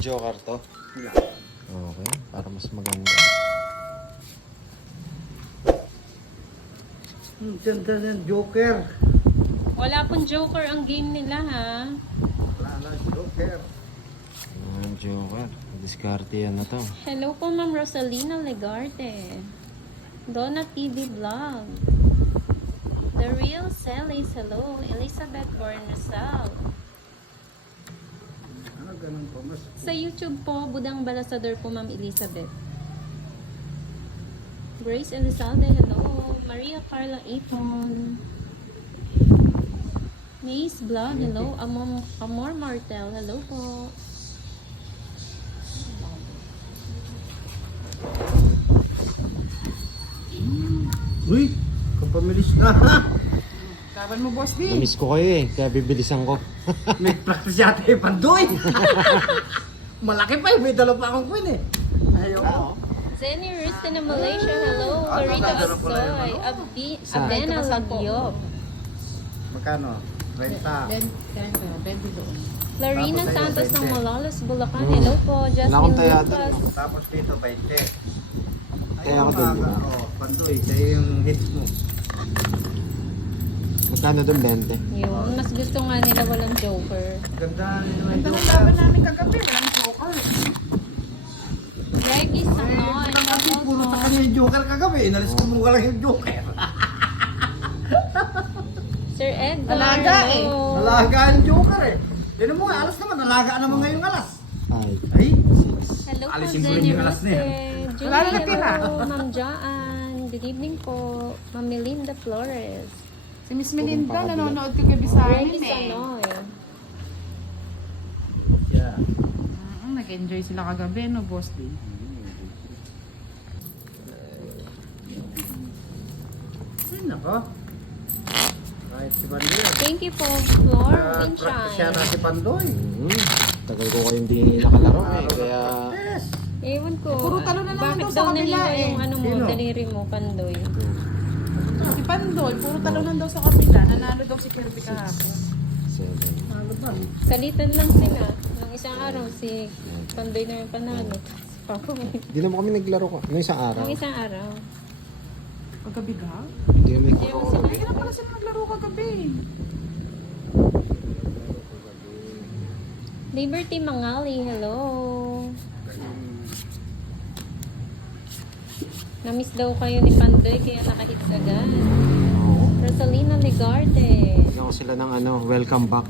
ng Joker to? Wala. Okay, para mas maganda. Ganda ng Joker. Wala pong Joker ang game nila ha. Wala na Joker. Joker. Diskarte yan na to. Hello po Ma'am Rosalina Legarte. Donna TV Vlog. The Real Celis, hello. Elizabeth Bornasal. Ganun po. Mas Sa YouTube po, Budang Balasador po Ma'am Elizabeth. Grace Elizalde, hello. Maria Carla Ipon. Maze Vlog, hello. Amor Martel, hello po. uy, kapamilis na ha. Kaban mo, boss D. Namiss ko kayo eh, kaya bibilisan ko. May practice yata yung pandoy. Malaki pa eh, may dalawa pa akong queen eh. Ayaw. Zenny Ristina Malaysia, hello. Clarita Asoy, Abena Lagyop. Magkano? 30. 20 doon. Clarina Tapos Santos sa'yo, ng 20. Malolos, Bulacan, hello po. Wala Justin akong tayado. Lucas. Tapos dito 20. Kaya ako doon, di ba? Oh, pandoy. Sa'yo yung hits mo. Magkano doon? 20? Yun, mas gusto nga nila walang Joker. Ganda nyo yung Ganda ng Joker. laban namin kagabi. Walang joker. Reggie Sanon, Kasi puro hello ta po. kanya yung Joker kagabi. Inalis ko mong lang yung Joker. Sir Edgar, Alaga eh. hello. Nalaga yung Joker eh. Tinan mo nga, alas naman. Nalaga naman ngayong alas. 5. Ay, Hello po, Alisin mo rin Zenny yung alas na yan. Rose. Wala na Julie, natira. hello. Ma'am Jaan. Good evening po. Ma'am Melinda Flores. Si Miss Melinda, Pagpapakabila. nanonood ko gabi sa amin Reggie eh. Sanoy. yeah. Nag-enjoy sila kagabi, no, boss D? Ay, nako. Kahit si Pandoy. Thank you po, Flor Practice siya Winshine. na si Pandoy. Tagal ko kayong di nakalaro eh, kaya... Yes. Ewan ko. Puro talo na naman Bakit daw sa daw kabila nalila eh. yung ano mo, Sino? daliri mo, Pandoy? Si Pandoy, puro talunan daw sa kabila. Nanalo daw si Kirby kahapon. 7. Ano ba? Kalitan lang sila. Nung isang araw, si Pandoy na yung panalo. Si Papa. Di naman kami naglaro ko. Nung isang araw. Nung isang araw. Kagabi ka? Hindi kami Hindi mo sila. Hindi na pala sila naglaro kagabi. Liberty Mangali, hello. Namiss daw kayo ni Pandoy, kaya nakahits agad. Rosalina Legarte. Bigyan ko sila ng ano, welcome back.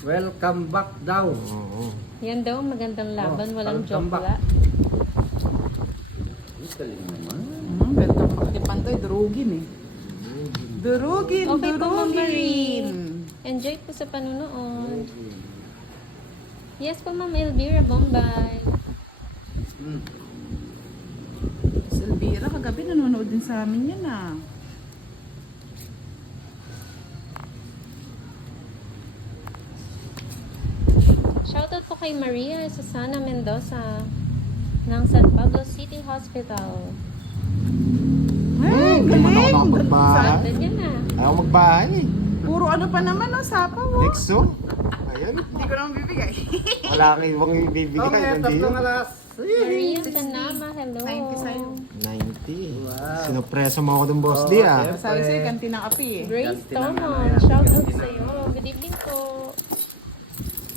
Welcome back daw. Oo. Yan daw, magandang laban, walang welcome joke back. la. Galing naman. Welcome back kay Pandoy. Durugin eh. Durugin, Okay po, Ma'am Marie. durugin. Enjoy po sa panunood. Yes po, Ma'am Elvira Bombay. Hmm. Si Elvira, kagabi nanonood din sa amin yan ah. Shoutout po kay Maria Susana Mendoza ng San Pablo City Hospital. Ay, Hindi naman ako galing! nakapagbahay. Ganyan na. Ayaw magbahay eh. Puro ano pa naman, no? Sapa mo. Nexo. Ayan. Hindi ko naman bibigay. Wala kang ibang ibibigay. Okay, Hindi tatlong yun. alas. Maria Sanama, hello. 90 sa'yo. 90. Wow. Sinupreso mo ako dun, boss Oo, D ah. sir. Sabi sa'yo, ganti ng api eh. Grace Ganti ng ano Tomon, yan. shoutout Ganti ng- sa'yo. Good evening po.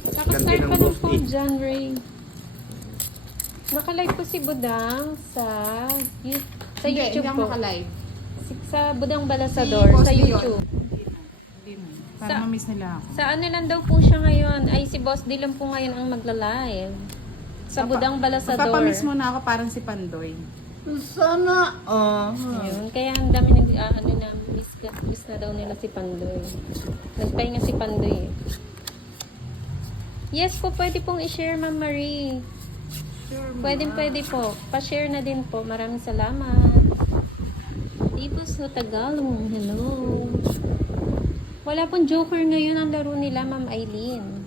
Ganti Kakastart ng pa lang boss po, D. John Ray. Nakalive po si Budang sa Hindi, YouTube hindi ako po. makalive. Sa Budang Balasador, Si Boss sa D yun. YouTube. Hindi mo. Para Sa- mamiss nila ako. Sa ano lang daw po siya ngayon, ay si Boss D lang po ngayon ang magla-live. Sa Budang Balasador. Magpapamiss mo na ako parang si Pandoy. Sana. Ayun, kaya ang dami ano na, miss na daw nila si Pandoy. Nagpahinga si Pandoy eh. Yes po, pwede pong i-share, Ma'am Marie. Pwede po. Pa-share na din po. Maraming salamat. Tipos no Tagalog. Hello. Wala pong Joker ngayon ang laro nila, Ma'am Eileen.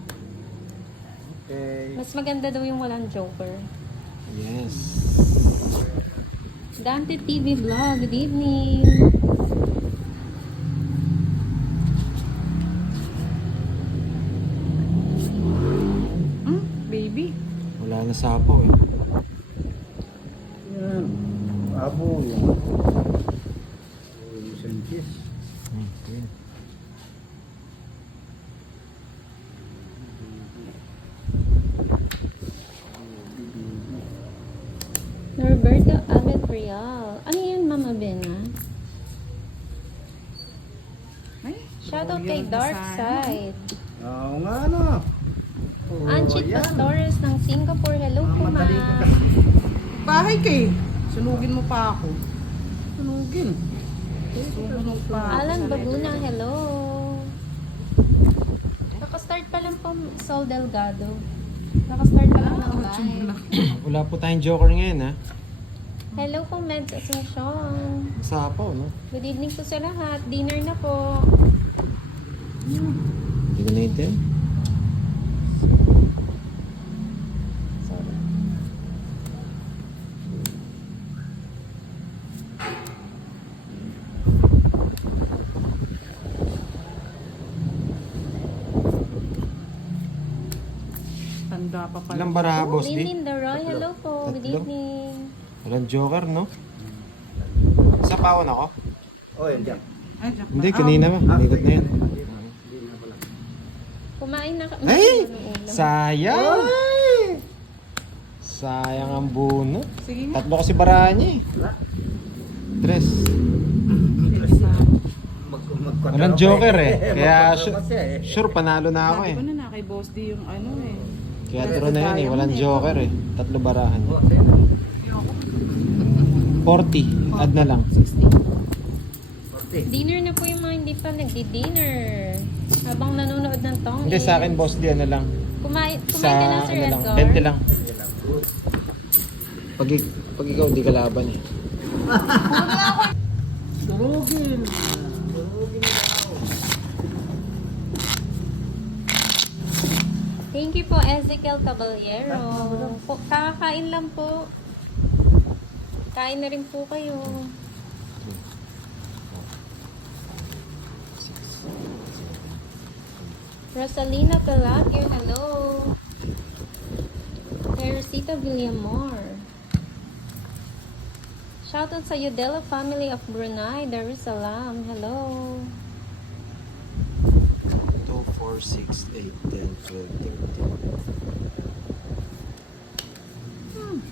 Okay. Mas maganda daw yung walang Joker. Yes. Dante TV Vlog, good evening. nasapaw eh. Yan. Abo yan. Sanchez. Okay. Norberto Abet Real. Ano yun, Mama Bena? Ay, Shoutout Royal kay Dark Basan. Side. Oo nga no. Oh, Anchit yan. Pastores ng Singapore. Hello po, Madali ma'am. ka. Bahay kay. Sunugin mo pa ako. Tunugin. Sunog pa ako Alan sa Baguna, hello. Nakastart pa lang po, Sol Delgado. Nakastart pa lang ng live. Wala po tayong joker ngayon ha. Hello po, Meds Asuncion. Nasapaw no? Good evening po sa lahat. Dinner na po. Hindi ko naintindihan. Sorry. Tanda pa pala. Ilang baraha, Oh, boss di? Lilin Daroy, hello po. Good Tatlo. evening. Walang joker no? Sapawan ako? Oh, yan dyan. Ay, Jack. Hindi, kanina ba? Ikot na yan. Kumain na kami. Ay! ng ulam. Sayang! Sayang ang bunot. Sige nga. Tatlo kasi barahan niya eh. Tres. Walang joker eh. Kaya sure panalo na ako Sabi eh. ko na kay Boss D yung ano eh. Kaya draw na yun eh. Walang joker eh. Tatlo barahan niya. 40. Add na lang. Dinner na po yung mga hindi pa nagdi-dinner. Habang nanonood ng tong. Hindi sa akin boss di ano lang. Kumain Sa ka na, Sir ano lang. Edgar. 20 lang. Pag ikaw di kalaban eh. Turugin. Turugin na ako. Thank you po, Ezekiel Caballero. Kakakain lang po. Kain na rin po kayo. Rosalina Pelagio, hello. Teresita Villamor. Shoutout sa Udela family of Brunei, Darussalam. Hello. 2, 4, 6, 8, 10, 12, 13.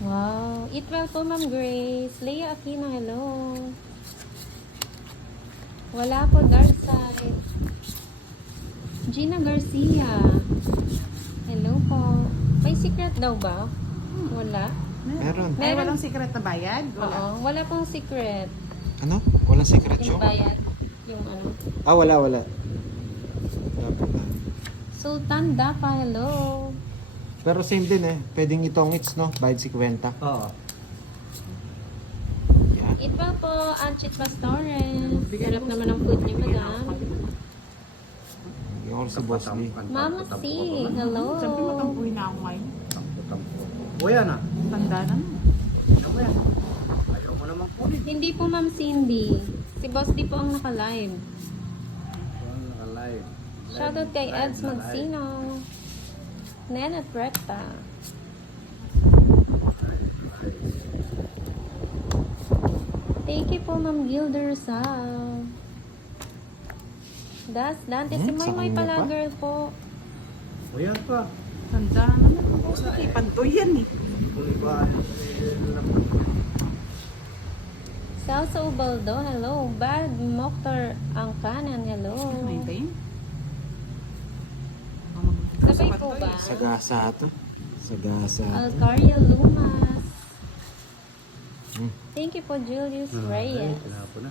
Wow. Eat well po, Ma'am Grace. Leia Aquino, hello. Wala po, dark side. Gina Garcia. Hello po. May secret daw ba? Wala. Meron. Ay, Meron. walang secret na bayad? Wala. Oo, wala pong secret. Ano? Walang secret Yung show? bayad. Yung ano. Ah, wala. Dapat na. Sultan Dapa, hello. Pero same din eh. Pwedeng itongits no? Bayad 50. Oo. Yeah. Eat well po, Anchit Pastores. Sarap naman ang food niyo, madam. Yung si Boss Lee. Mama C, hello. Siyempre matampuhin na ako ngayon. Tampo-tampo. O yan ah. Tanda na. Ano mo yan? Ayaw mo naman kunin. Hindi po, Ma'am Cindy. Si Boss D po ang naka-live. Ang naka-live. Shoutout kay Eds Magsino. Nena Recta. Thank you po, Ma'am Gilder Sal. Dante, si sa Moy kanya pala, pa? girl po. O yan pa. Tanda na naman. Boss D, pantoy yan eh. Kung ba, Salsa Ubaldo, hello. Bad Mokhtar Angkanan, hello. May ba yun? Sabay po ba? Sagasa to. Sagasa. Alcaria Lumas. Hmm. Thank you po, Julius Reyes. Pinapo na.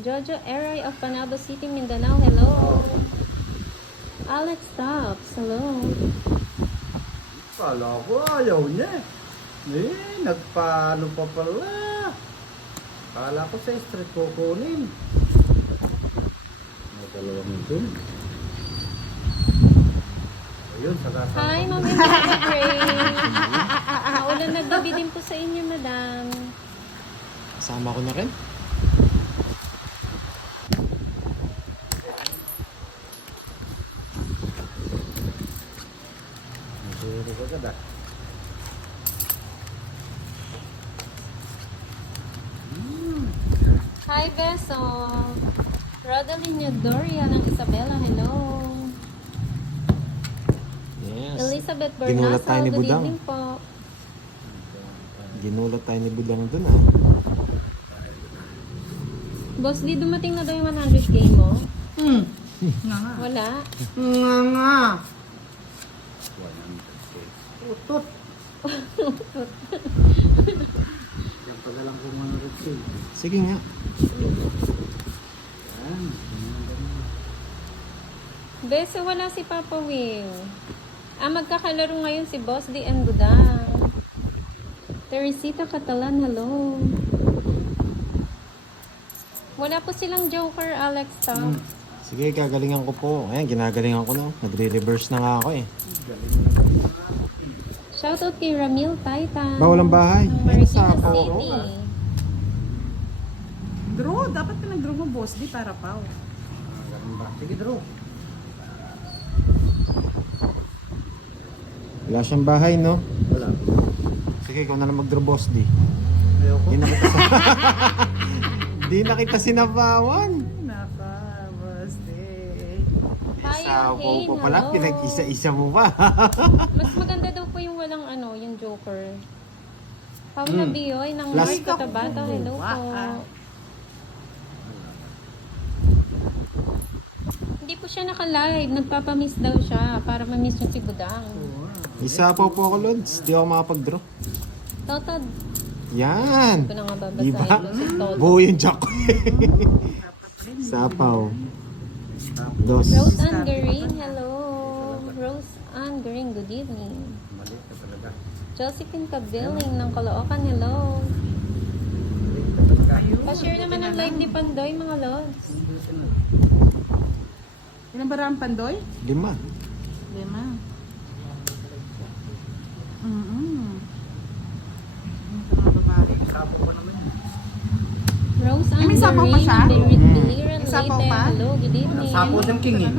Jojo Eray of Panabo City, Mindanao, hello. Alex Tops, hello. Kala ko ayaw niya eh. Nagpano pa pala. Kala ko sa street kukunin. May dalawang dun. Ayun, sagasa. Hi, Ma'am Elizabeth Ray. Maulan na gabi din po sa inyo, madam. Kasama ko na rin. Medyo Nahulog agad ah. Hi, Beso. Rodeline Doria ng Isabela, hello. Yes. Elizabeth Ginulat tayo Bernaso, ni good Budang. evening po. Ginulat tayo ni Budang dun ah. Boss, di dumating na daw yung 100k mo? Nga nga. Wala. Nga. Utot. Yan pala lang kung ano rin. Sige nga. Yan. Beso, wala si Papa Will. Magkakalaro ngayon si Boss D and Budang. Teresita Catalan, hello. Wala po silang Joker, Alex Top. Sige, gagalingan ko po. Ayan, ginagalingan ko na. Nagre-reverse na nga ako eh. Shoutout kay Ramil Titan. Bawal ang bahay. Ng Ayan, Marikina sapo. City. Draw, dapat pinag-draw mo, boss. Di para pao. Ganun ba? Sige, draw. Wala siyang bahay, no? Wala. Sige, ikaw na lang mag-draw, boss D. Ayoko. Di na kita Di na kita sinabawan. Naka, boss. Kaya, Sabaw hey, ko pala, hello. pinag-isa-isa mo pa. Mas maganda daw po yung walang yung Joker. Paula Bioy ng Plus- North Cotabato, hello po. Hindi po siya naka-live, nagpapamiss daw siya para ma-miss yung si Budang. Isapaw po ako, Lods. Di ako makapag-draw. Totod, Yan. ko na nga babasahin Diba? doon si Totod. Buo yung jack ko. Sapaw. Dos. Rose Ann Garing, hello. Rose Ann Garing, good evening. Mali ka talaga. Josephine Cabiling ng Caloocan, hello. Mali ka talaga. Pa-share naman ang live ni Pandoy, mga lods. Ilan ba ang pandoy? 5. 5. Sapo ko naman. Rose Ann may sapaw pa Garing, siya? Biliran May sapaw Leyte, pa? hello, good evening. Sapo ng king eh.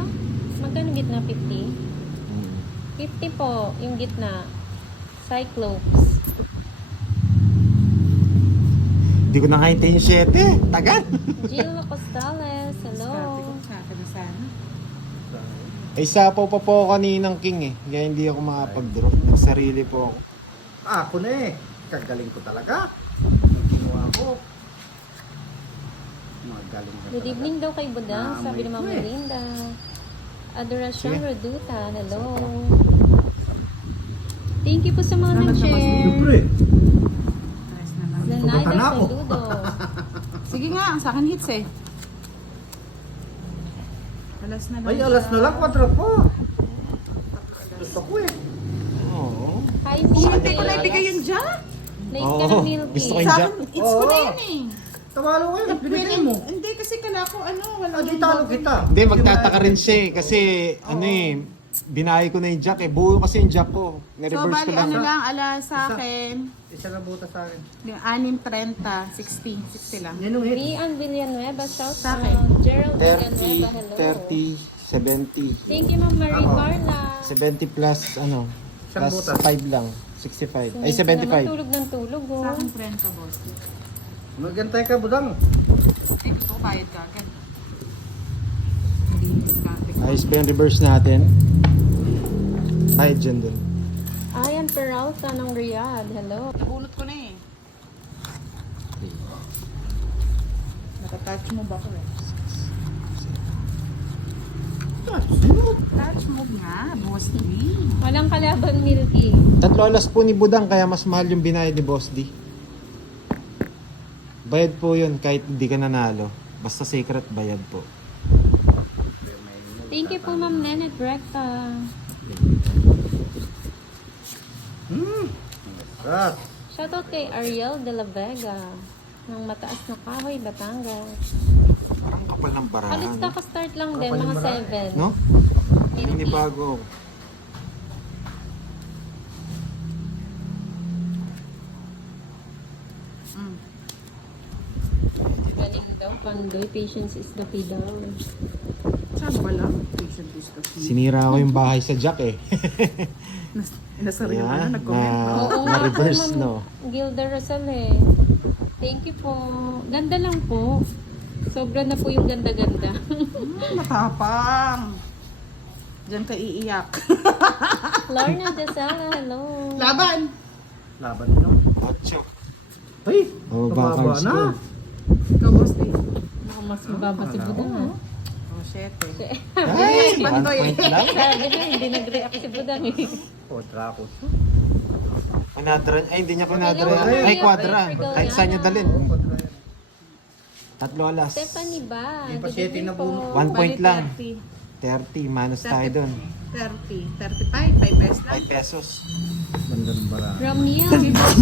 Magkano gitna? 50? 50 po, yung gitna. Cyclops. Hindi ko nakita yung 7. Tagal. Jill Costales, hello. Sa akin na sana. Ay, sapaw pa po ako kaninang king eh. Kaya hindi ako makapag-draw. Nagsarili po ako. Ako na eh. Kagaling ko talaga. Ang ginawa ko. Magaling ka Good evening daw kay Budang, sabi ni Ma'am Amoy ko eh. Melinda. Adoracion Sige. Reduta, hello. Thank you po sa mga Salamat naman, nag-share. Siyempre. Nice naman. Zenaida, Sugatan na ako. saludo. Sige nga, sa akin hits eh. Alas na lang. Ay, alas na lang. 4 po. Gusto ko eh. Oo. Hi, Hindi ko na Milky. ibigay yung jack. Late ka Oo, na, Milky. gusto ko yung Sa jack. akin, it's ko na Oo. yun eh. Tawalo ko yun. Binigay mo. Hindi kasi kala ko wala. Ah, di talo kita. Hindi, magtataka rin siya eh. Kasi, ano eh, binahay ko na yung jack eh. Buo kasi yung jack ko. So, Nireverse ko bali, lang. ano lang, alas sa Isa. akin, Isa na buta sa akin. 6.30, 60 lang. Yan yung hit. Rian Villanueva, shout Sa out. akin. Gerald 30, Villanueva, hello. 30, 70. Thank you, Ma'am Marie Ako. Carla. 70 plus, ano, Isang plus butas. 5 lang. 65. Ay, Naman 75. tulog ng tulog, oh. Sa akin, friend ka, boss. Magantay ka, budang. Ay, gusto ko bayad ka agad. Hindi discount. Ayos pa yung reverse natin. Ay, dyan dun. Ayan Peralta ng Riyadh, hello. Nabunot ko na eh. Natatouch mo ba ko eh? Touch mo nga, boss D. Walang kalaban, Milky. Tatlo alas po ni Budang, kaya mas mahal yung binayad ni Boss D. Bayad po yun kahit hindi ka nanalo. Basta secret, bayad po. Thank you po, Ma'am Nenet Recta. Ras. Shoutout kay Ariel de la Vega ng Mataas na Kahoy, Batangas. Parang kapal ng barahan. Halos start lang din, Kapal yung mga marami. 7. No? Hindi bago. Galing daw, Pandoy, patience is the key daw. Sa ano ka lang? Patient discussion. Sinira ko yung bahay sa Jack eh. Nasa rin Yan, ano, nag-comment. Oo na nga po, reverse, Ma'am no? Gilda Rosal eh. Thank you po. Ganda lang po. Sobra na po yung ganda-ganda. Matapang. Diyan ka iiyak. Lorna Desala, hello. Laban! Laban nyo. 8. Ay, Oh, tumaba cards na. ko. Ikaw, boss, eh. Baka mas mababa si Budang ha. Oh, shit eh. Ay, Si 1 Bandoy. point lang. Sabi na, hindi nag-react si Budang eh. Kontra ako. Quadra, ay hindi niya quadra. Ayun, Ay, ayun, quadra. ayun, Kahit saan niya ayun. dalhin. 3 alas. Stephanie ba? Hindi pa Good 7 evening na po. buno. 1 point Bali, lang. 30. 30, minus tayo dun. 30. 35. 5 pesos lang. 5 pesos. Ganda ng bara. Ramil,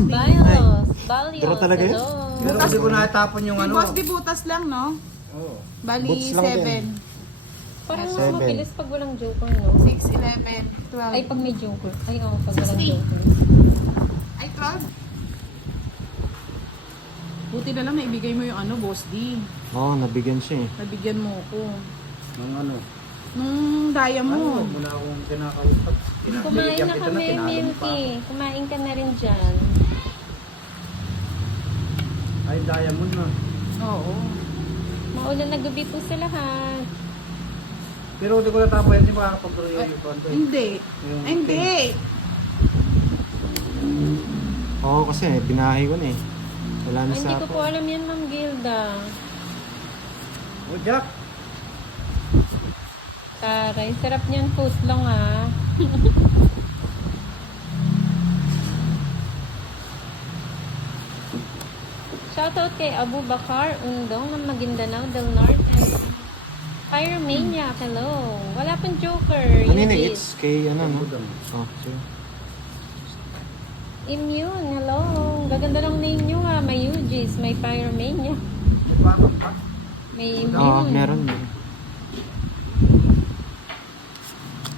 Balos. Balios, Draw talaga yun? hello. Pero kasi ko natapon yung Si ano. boss, di butas lang, no? Oo. Bali, Boots lang din. 7. Parang mas 7. mabilis pag walang joker, no? 6, 11, 12. Ay, pag may joker. Ay, oo, pag walang 60. joker. Ay, 12. Buti na lang naibigay mo yung ano, boss D. Oo, nabigyan siya eh. Nabigyan mo ko. Ng ano. Nung daya Ano, mo. muna akong kinakausap. Kumain Binigyan na kita kami, tinalo mo pa. Milky. Kumain ka na rin dyan. Ay, diamond na. Oo. Maulan na gabi po sa lahat. Pero hindi ko natapos yan, hindi makakapag-draw yung konto. Hindi. Yung Ay, hindi. Oo, kasi binahay ko na eh. Wala na Ay, sa hindi ko po ako. alam yan, Ma'am Gilda. Oh, Jack. Taray, sarap niyan foot long ah. Shoutout kay Abu Bakar Undong ng Maguindanao del Norte. Pyromania, hello. Wala pang joker. Ano yun eh? Eugis. It's kay ano no? Budang. Oh, so. Immune, hello. Gaganda ng name nyo ha. May Eugis, may Pyromania. Bakit pa? May Oo, immune. meron.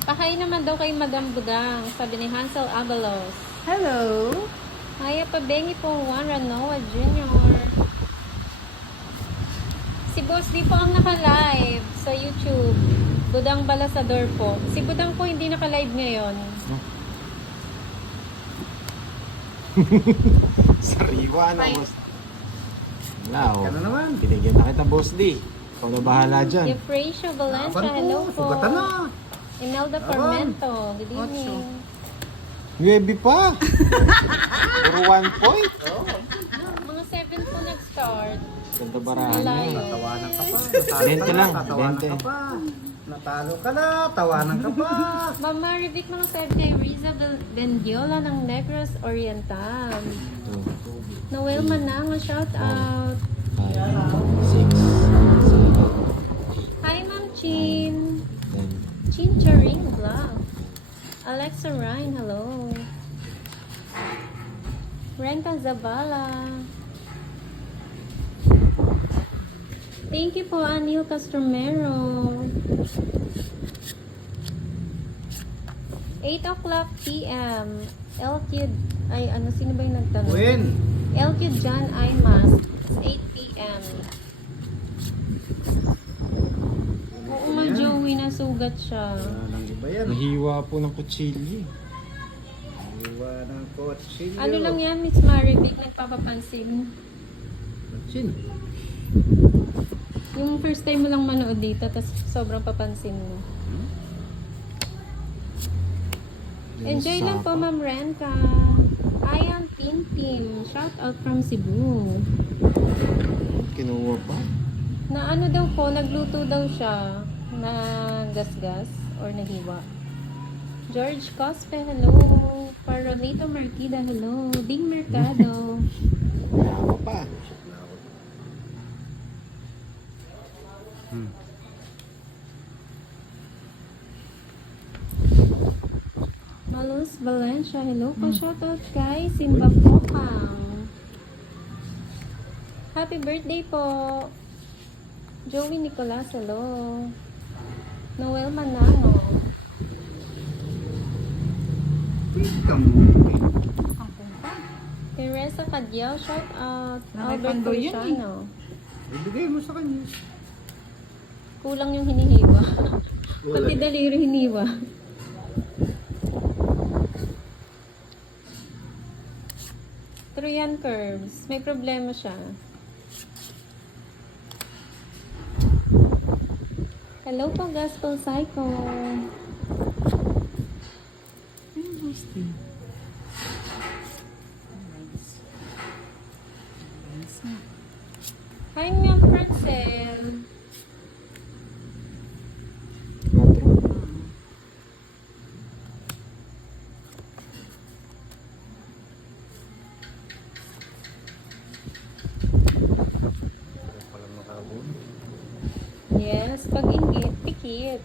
Pakay naman daw kay Madam Budang, sabi ni Hansel Avalos. Hello. Maya Pabengi po, Juan Ranoa Jr. Si Boss D po ang naka-live sa YouTube. Budang Balasador po. Si Budang po hindi naka-live ngayon. Sariwa na, Bye. boss. Wala, oh. Ka na naman. Binigyan na kita, boss D. Ikaw na bahala dyan. Euphrasia Valencia, Laban hello po. po. Sugatan na. Imelda Laban. Formento, good evening. Nuebe pa. Puro 1 point. Mga 7 po nag-start. Ganda barahan Malayo. niya. Tawanan ka pa. 20 lang, Tawanan 20. ka pa. Natalo ka na. Tawanan ka pa. Mama Rivic, mga 7 kay Riza Bendiola ng Negros Oriental. Oh. Noel Manango, shout out. 5, 6, Hi, Ma'am Chin. 7, Chin Charing Vlog. Alexa Ryan, hello. Renta Zabala. Thank you po, Anil Castromero. 8 o'clock p.m. LQ, ay ano, sino ba yung nagtanong? Win. LQ John Imas, 8 p.m. Oo nga, Joey, nasugat siya. Wala nang iba yan. Nahiwa po ng kutsilyo. Iwa ng kotsilyo. Ano lang yan, Miss Maribig, nagpapapansin. Sin. Yung first time mo lang manood dito, tapos sobrang papansin mo. Enjoy lang po, Ma'am Renka. Ayan, Pinpin. Shout out from Cebu. Kinuha pa. Na ano daw po, nagluto daw siya na gasgas or nahiwa. George Cospe, hello. Parolito Marquida, hello. Ding Mercado. Wala pa. Malus Valencia, hello po. Shout out kay Simba Pokang. Happy birthday po. Joey Nicolas, hello. Noel Manano. Teresa Cadyao, shout out. Nanay Albert Pandoy yan eh. Feliciano. Ibigay mo sa kanya. Kulang yung hinihiwa. Wala. Pati daliri hiniwa. True yan, Curves. May problema siya. Hello po, Gospel Psycho. Ayun, Bosti. Hi, Ma'am Francel. Palang nakabun. Yes, pag-ingit, pikit.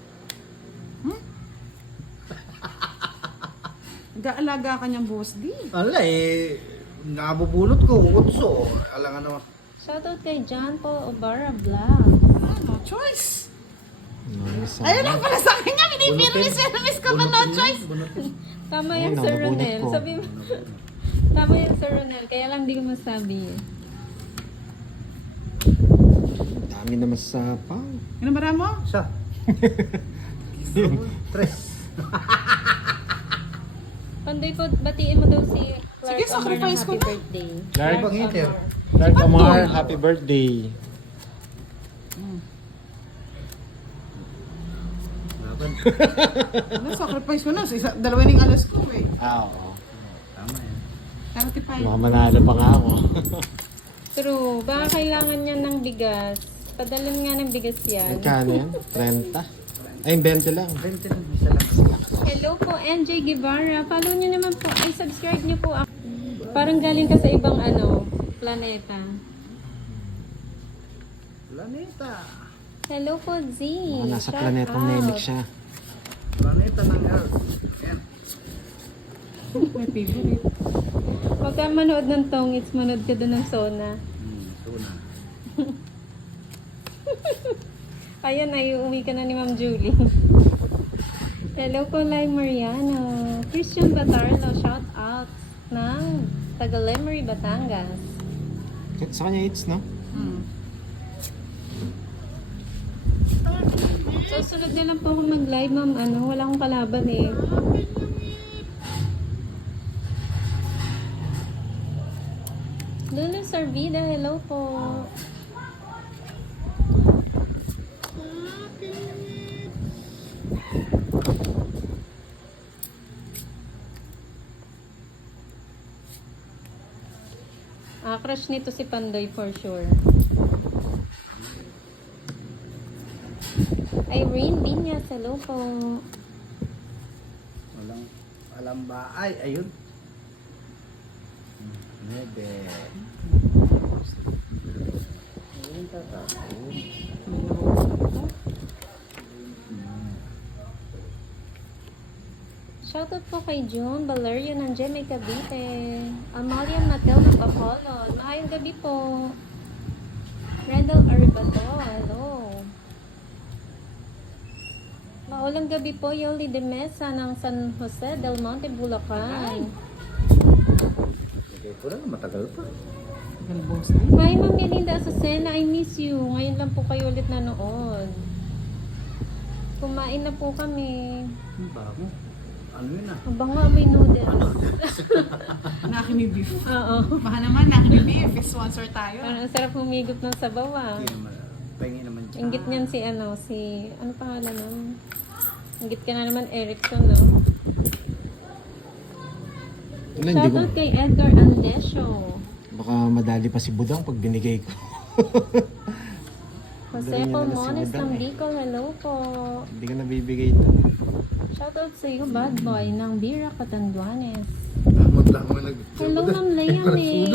Nag-aalaga ka niyang Bosti. Ala eh, nabubulot ko, utso. Alang ano. Shoutout kay John Paul Obara Vlog. No choice. Nice. Ayun lang pala sa akin niya. Miss ko ba no choice? Bunutin. Tama Ayun, yung Sir nabubunot Ronel. ko. Sabi mo. Tama yung Sir Ronel. Kaya lang di ko masabi. Dami na masapang. Ano ba mo? Isa. Tres. Panday po, batiin mo daw si Clark Sige, Amar ng sacrifice ko happy na. birthday. Clark? Ibang heater. Clark Amar, happy birthday. Laban. Ano, sacrifice ko na. Dalawa ning alas ko eh. Oo. Tama yan. Karate pa Mga manalo pa nga ako. True. Baka kailangan niya ng bigas. Padalan nga ng bigas yan. Magkano yan? 30? Ay, 20 lang. 20 lang, isa lang. Hello po, NJ Guevara. Follow niyo naman po. Ay, subscribe niyo po ako. Parang galing ka sa ibang planeta. Planeta. Hello po, Z. Mga nasa Shout planetang out. Nemec siya. Planeta ng Earth. Ayan. My favorite. Huwag ka manood ng tongits, manood ka doon ng Sona. Tuna. Ayan, ay uuwi ka na ni Ma'am Julie. Hello po, Lai Mariano. Christian Batarlo, shout out ng Tagalemery, Batangas. Sa kanya it's, no? So, sunod na lang po ako mag-live, ma'am. Wala akong kalaban eh. Lulu Sarvida, hello po. Crush nito si Pandoy for sure. Irene Binyas, hello po. Walang alam ba? Ay, ayun. Nebe. Ayun, tatapon. Shoutout po kay June Valerio ng Jemay Cavite. Amalia Matel ng Bacolod. Mahayang gabi po. Randall Aribato, hello. Maulang gabi po, Yoli de Mesa ng San Jose del Monte, Bulacan. Lagay ko lang, matagal pa. Tagal Bosti. Hi, Ma'am Melinda Azucena, I miss you. Ngayon lang po kayo ulit nanood. Kumain na po kami. Ang bango. Ano yun ah? Ang bango amoy noodles. Nakimi beef. Oo. Baka naman, nakimi beef. Sponsor tayo. Parang ang sarap humigop ng sabaw ah. Hindi naman. Pahingi naman dyan. Inggit niyan si ano pangalan nun? Inggit ka na naman Erickson, no? Wala, hindi ko. Shoutout kay Edgar Andesio. Baka madali pa si Budang pag binigay ko. Jose Galing niya na Palmones si Budang ng eh. Bicol, hello po. Hindi ka nabibigay ito. Shoutout sa iyo, bad boy, ng Bira Catanduanes. Lamot lang mo nag... Hello, Ma'am Leia May.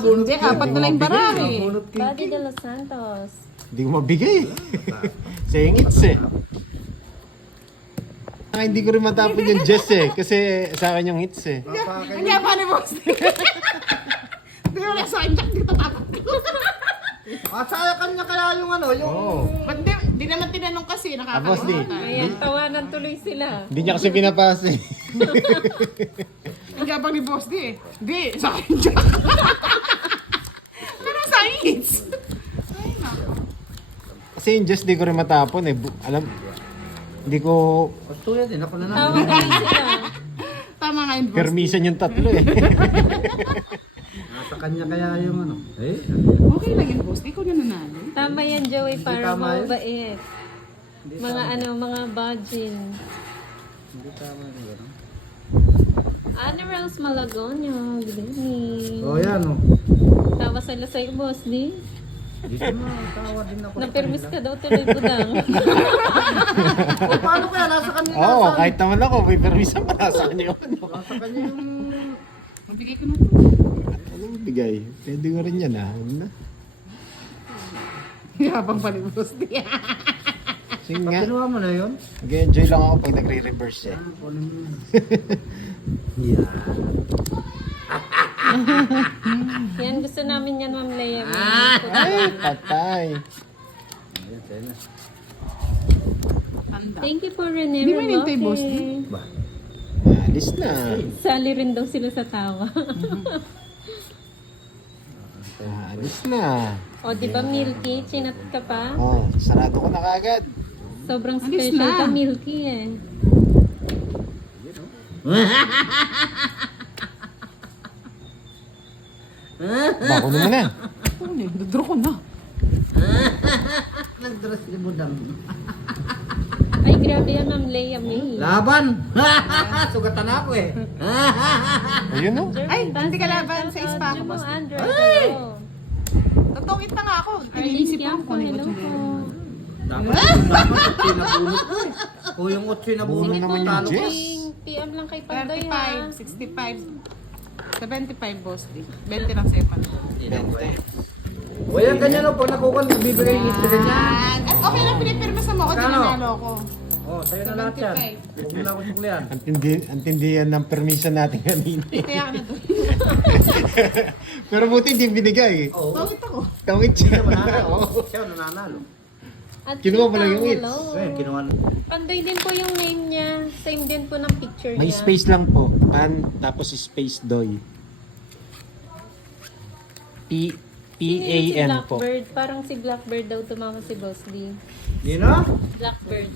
Bunot Hindi, apat na lang yung barahe. Bunot Buddy de los Santos. Hindi ko mabigay. Sayang it's eh. Hindi ko rin matapon yung Jess eh. Kasi sa akin yung hits eh. Hindi, pa ni Bosti. Hindi ko lang sa akin, Jack, dito tapos ko. Saya kanya kaya yung ano, yung... Oo. Ba't di naman tinanong kasi, Tapos di. nakakalimutan. Ayan, tawanan tuloy sila. Hindi niya kasi pinapasa eh. Ang gabang ni Boss di eh. Di, sa akin Jack. Pero sa akin hits. Ay, nako. Kasi yung just di ko rin matapon eh. Alam, hindi ko Gusto yan din. Ako na Tawa naman. kami sila. Tama nga yun, boss. permission yung tatlo eh. Nasa kanya kaya yung ano. Eh, Okay lang yun, boss. Ikaw na nanalo. Tama yan, Joey, para tama yun. mabait. hindi Mga tama. ano, mga budging. Hindi tama yung gano'n. Ano Rose Malagonyo, good evening. Oh, yan oh. Tawa sila sa'yo, boss, di? Dito na, tawa din ako. Napermis ka daw tuloy, budang. O, paano kaya? Nasa kanya Oo, nasa- kahit naman ako, may permission pa nasa kanya yun. Nasa kanya yung... Magbigay ko na to. Anong bigay? Pwede ko rin yan ah. Ano na? Yabang pala, boss. Sige nga. Kinuha mo na yun? Nag-enjoy lang ako pag nagre-reverse eh. Kunin mo na. Yeah. Yan, gusto namin yan, Ma'am Leia. Ay, patay. Ayan, sa'yo na. Tanda. Thank you for Rene Di ba hinintay, Reloque. boss, di? Ba? Alis na. Sali rin daw sila sa tawa. Alis na. O, di ba Milky? Chinat ka pa? Oh, sarado ko na kagad. Sobrang Alis special na. ka, Milky eh. Bako naman na. Ano yun? Nadraw ko na. Nag-dress ni Budang. Ay, grabe yan, Ma'am Leia May. Laban! Sugatan na ako eh. Ayun oh. Ay, hindi ka laban sa ispa ako, boss. Android, hello. Tatungit na nga ako. Arlene Iniisip ko Tiago, kung ano hello yung po. Dapat utsi na bunot ko eh. Kung yung utsi na bunot Sige ko, po, naman yung talo ko. Jess. Ping PM lang kay Pandoy ha. 35, 65, 75, boss. 20 lang sa'yo pa. O yan, ganyan o. Pag nakukan, bibigay yung itse ganyan. At okay lang, pinipirma sa mo ako. Magkano? Dinanalo ako. Oh, sa'yo na lahat yan. Huwag mo na ako suklihan. Ang tindihan ng permission natin kanina. Kaya ka na doon. Pero buti hindi binigay. Oo. Tungit ako. Tawid siya. Siya mananalo. Siya nananalo. At Kinuha mo Tita, lang yung hits. hello. Eh, kinuha na. Pandoy din po yung name niya. Same din po ng picture May niya. space lang po. Tapos space doy. Sino yun P-A-N si po. Blackbird? Parang si Blackbird daw tumama si Boss D. Dino? Blackbird.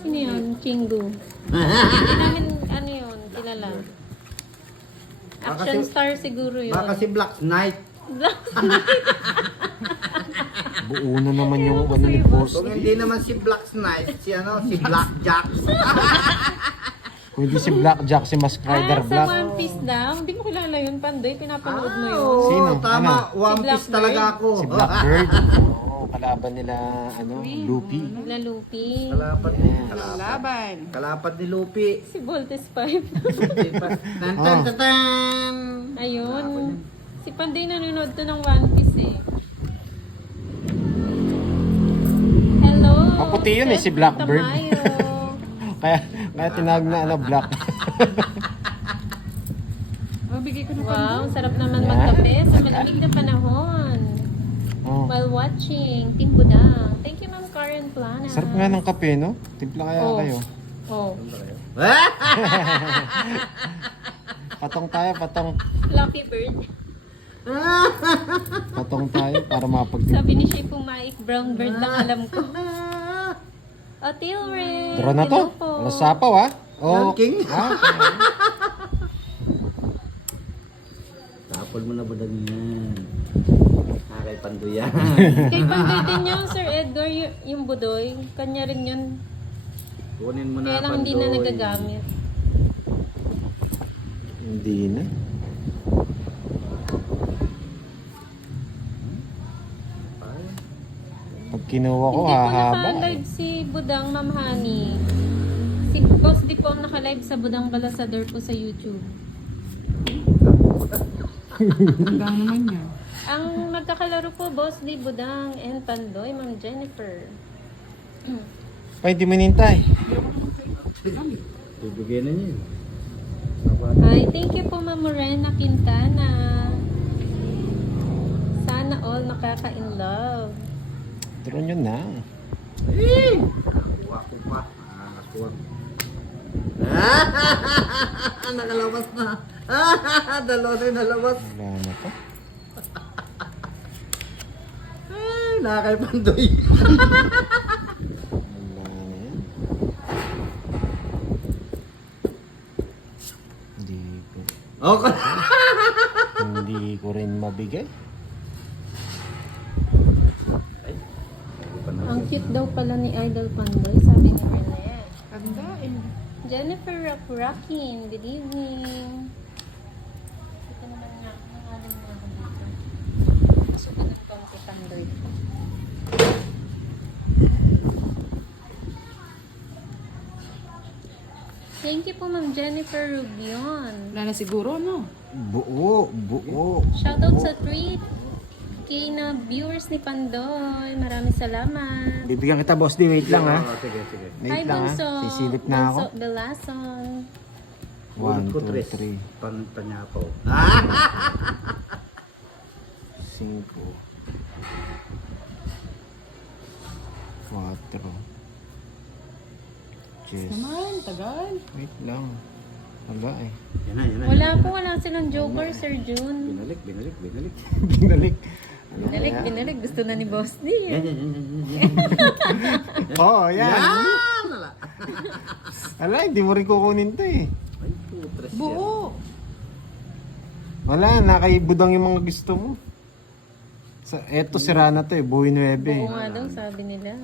Sino yun? Chingu. Hindi namin, ano yun, kilala. Baka Action si- star siguro yun. Baka si Black Knight. Black Buo na naman yung ano ni boss. Kung hindi naman si Black Knight, si ano, si Black Jack. Kung hindi si Blackjack, si Mask Rider sa Black. One Piece daw. Hindi mo kilala yun, Pandoy. Pinapanood mo yun. Oo, Sino? tama. Ano? One Si Piece Blackbird? talaga ako. Si Blackbird. Oo, kalaban nila, ano, Luffy. La Lupi. Kalapat ni Laban. Kalapat ni Luffy. Si Voltes 5. Tan tan tan tan. Ayun. Si Pandoy nanonood to ng One Piece eh. Hello. Maputi yun eh, si Seth Blackbird. Tamayo. Kaya tinawag na ano, Black. Mabigay ko na Wow, sarap naman Yeah. magkape sa malamig na panahon. Oh. While watching Team Budang. Thank you, Ma'am Karen Plana. Sarap nga ng kape, no? Timpla kaya Oh. kayo. Oh, Patong tayo, patong. Fluffy Bird. Patong tayo para mapag... Sabi ni Shay Pumaik, brown bird lang alam ko. O, Tilray. Draw na to. Hello po. Alas sapaw, ha? Oh. Ranking. Ah, Tapol mo na ba yan? Kay Panduyan. Kay Pandoy din yun, Sir Edgar, yung budoy. Kanya rin yun. Kunin mo na Kaya lang hindi na Pandoy. nagagamit. hindi na. Pag kinuha ko, Hindi po hahaba. naka-live si Budang Ma'am Honey. Si Boss di po ang naka-live sa Budang Balasador po sa YouTube. Hanggang naman yan. Ang magkakalaro po, Boss di Budang and Pandoy, Ma'am Jennifer. Pa, hindi mo nintay. Bibigyan na niya. Hi, thank you po Ma'am Morena Quintana. Sana all makaka-in love. Turon yun na. Kuha ko pa. Nakuha. Nakalabas na. Dalawa na yung nalabas. Wala na to. Ay, nakakay Pandoy. Wala na yan. Okay. Hindi ko rin mabigay. Ang cute daw pala ni Idol Pandoy, sabi ni Renee. Ganda eh. Jennifer Rockin, good evening. Ito naman nga, nangalan nga ako dito. Masukin ng konti Pandoy. Thank you po Ma'am Jennifer Rubion. Wala na siguro, no? Buo. Shoutout sa tweet kay na viewers ni Pandoy. Maraming salamat. Bibigyan kita, boss. Di, wait lang ha. Sige, sige. Wait lang ha. Bunso. Sisilip na ako. Bunso Belason. 1, Ko 2, tres. 3, Pantanyapo. 5. 4. Yes. Naman, tagal. Wait lang. Wala eh. Yan na, yan na. Wala po, wala silang joker, Sir June. Binalik. Binalik. Binalik. Gusto na ni Boss D. Yan. Oo, yan. Yan! Wala. Wala, hindi mo rin kukunin to eh. Ay, putres yan. Buo. Wala, nakaibudang yung mga gusto mo. Eto, sira na to eh. Buhay 9 eh. Oo nga daw, sabi nila.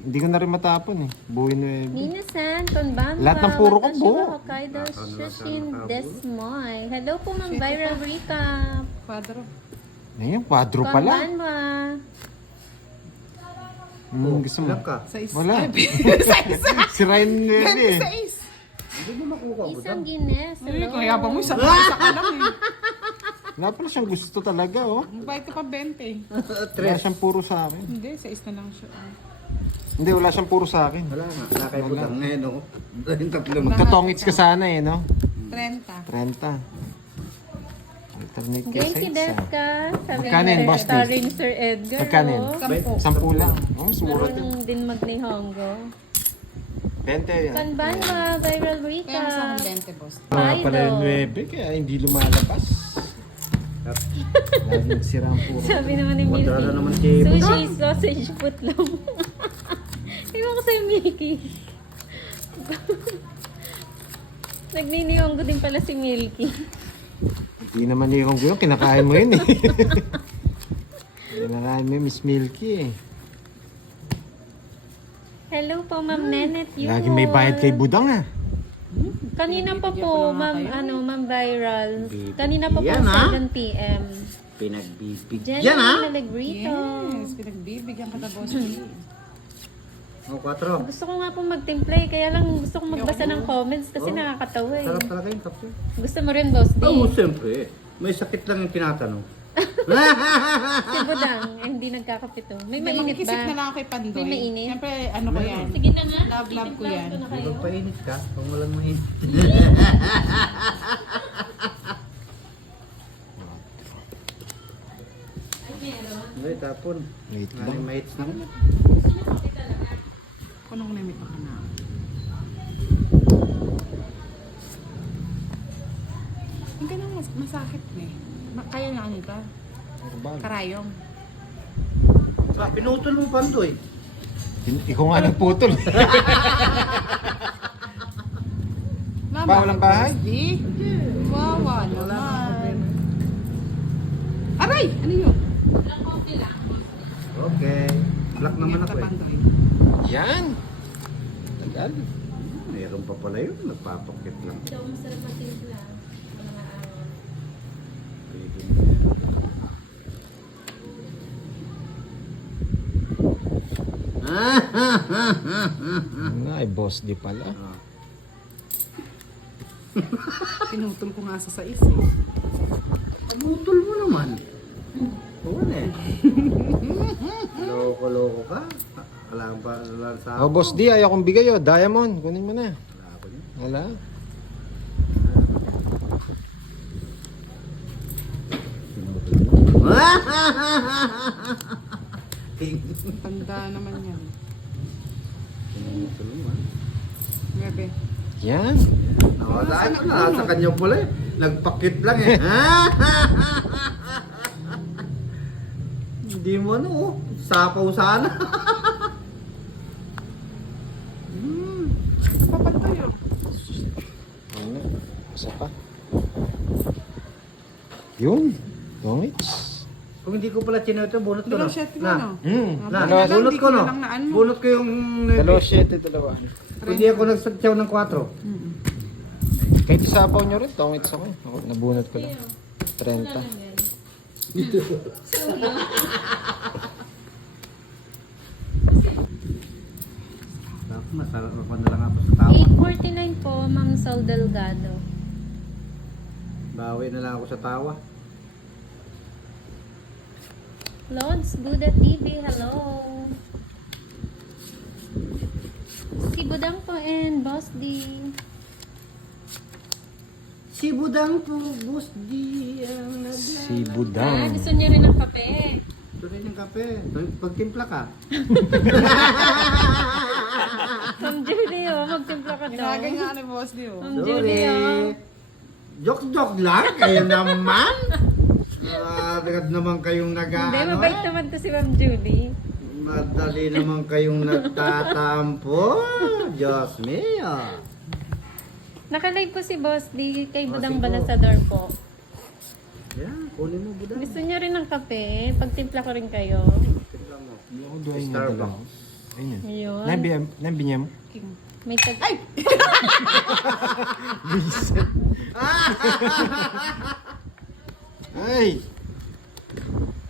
Hindi ko na rin matapon eh. Buhay 9. Minasan, konbanwa. Lahat ng puro ko Watashi buo. wa Hokkaido, Shushin Desmoy. Hello po, Ma'am Viral Recap. Quadro. Ayun, kwadro pala. Konbanwa. Gusto mo? Ilang ka? Sais. Wala. Sais. Sira yung 9 eh. Sais. Hindi mo makuha ko Isang Guinness. Ay, Hello. kaya ba mo isa ka lang eh. Wala pala siyang gusto talaga oh. Magbayad ka pa 20. Wala siyang puro sa akin. Hindi, sais na lang siya. Hindi, wala siyang puro sa akin. Wala nga. Nakaibutang ngayon, no? Yung tatlo mo. Magtotongits ka sana eh, no? 30. 30. Alternate ka sa Genki isa. Deska. Sabi Magkano yun, Boss D? Starring Sir Edgar. Magkano yun? oh. 10 lang. Oh, surat yun. Marunong din mag-nihongo. 20 yan. Konbanwa, Viral Kaya sa Recap. akin 20, boss. Wala pala yung 9 kaya hindi lumalabas. Laging sira ang puro. Sabi naman ni Milky. Wala naman si Sushi, sausage, putlong. Iwan ko sa'yo, Milky. Nagniniyonggo din pala si Milky. Hindi naman yung yun, kinakain mo yun eh. Kinakain mo yun, Miss Milky eh. Hello po, Ma'am Nenet Yun. Laging may bayad kay Budang ah. Kanina pa po, Ma'am, Ma'am Viral. Bibigyan, Kanina pa po, ha? 7 p.m. Pinagbibigyan, Jenny ha? Nalegrito. Yes, pinagbibigyan ka na, boss. O, 4. Gusto ko nga po mag-template, kaya lang gusto ko magbasa ng comments kasi Oh. nakakatawa eh. Sarap talaga yung kape. Gusto mo rin, Boss D? Oo, siyempre. May sakit lang yung tinatanong. Si Budang, eh, hindi nagkakapito. May mainit Magkisip na ba? lang ako kay Pandoy. May mainit? Siyempre, ano ko yan? Sige na nga. Love ko yan. Titimplahan ko na Di kayo. ba painit ka? Kung walang mainit. Ay, tapon. Wait Ano lang. yung maits na? Kunong namit pa ka na. Hindi na masakit eh. Kaya na ano ka? Karayong. Pinutol mo Pandoy. Ikaw nga nagputol. Mama, Bawal ang bahay? Di? Wawa naman. Aray! Ano yun? Okay. Black naman Yan ako ka, eh. Pandoy. Yan. Tagal. Meron pa pala yun. Nagpapakit lang. Daw masarap na timpla. Pwede Ano ay boss di pala. Ah. Pinutol ko nga sa sais eh. Pinutol mo naman. Oo na eh. Loko-loko ka. Alam pa alam sa Oh boss di, ayaw kong bigay oh. Diamond, kunin mo na. Wala ako yun. Wala. Tanda naman yan. Pinutol mo ah. Grabe. Yan. Nasa kanya pala eh. Nagpakit lang eh. Hindi mo ano, oh. Sapaw sana. Napapatay yun. Ano? Isa pa. Yun. Dongits. Kung hindi ko pala chino ito, bunot ko, no? Dalawang set mo, no? Na, Dalawa lang, bunot di ko, no? lang na ano. Bunot ko yung... 2-7, 2. Kung hindi ako nagsatsaw ng 4. Kahit isapaw nyo rin, dongits ako. Ako, nabunot ko lang. 30. Masarap ako na lang ako sa tawa. 849 po, Ma'am Sol Delgado. Bawi na lang ako sa tawa. Lods Buddha TV, hello. Si Budang po and Boss D. Si Budang po, bus di ang Si Ah, Budang. gusto niya rin ng kape. Ito rin yung kape. Pagtimpla ka. Ma'am Julie, oh, magtimpla ka daw. Ginagay nga ni Boss Dio. Ma'am Julie, oh. Joke-joke lang. Kayo naman. Bigat naman kayong Hindi, nag-ano. mabait naman to si Ma'am Julie. Madali naman kayong nagtatampo. Diyos mio. Nakalive po si Boss D kay Budang sige. Balasador po. Yan, kunin mo Budang. Gusto niya rin ng kape. Pagtimpla ko rin kayo. Timpla mo. Hindi ako doon yung Starbucks. dalawa. Ayun. Ayun. Nabi niya mo? King. May tag... Ay!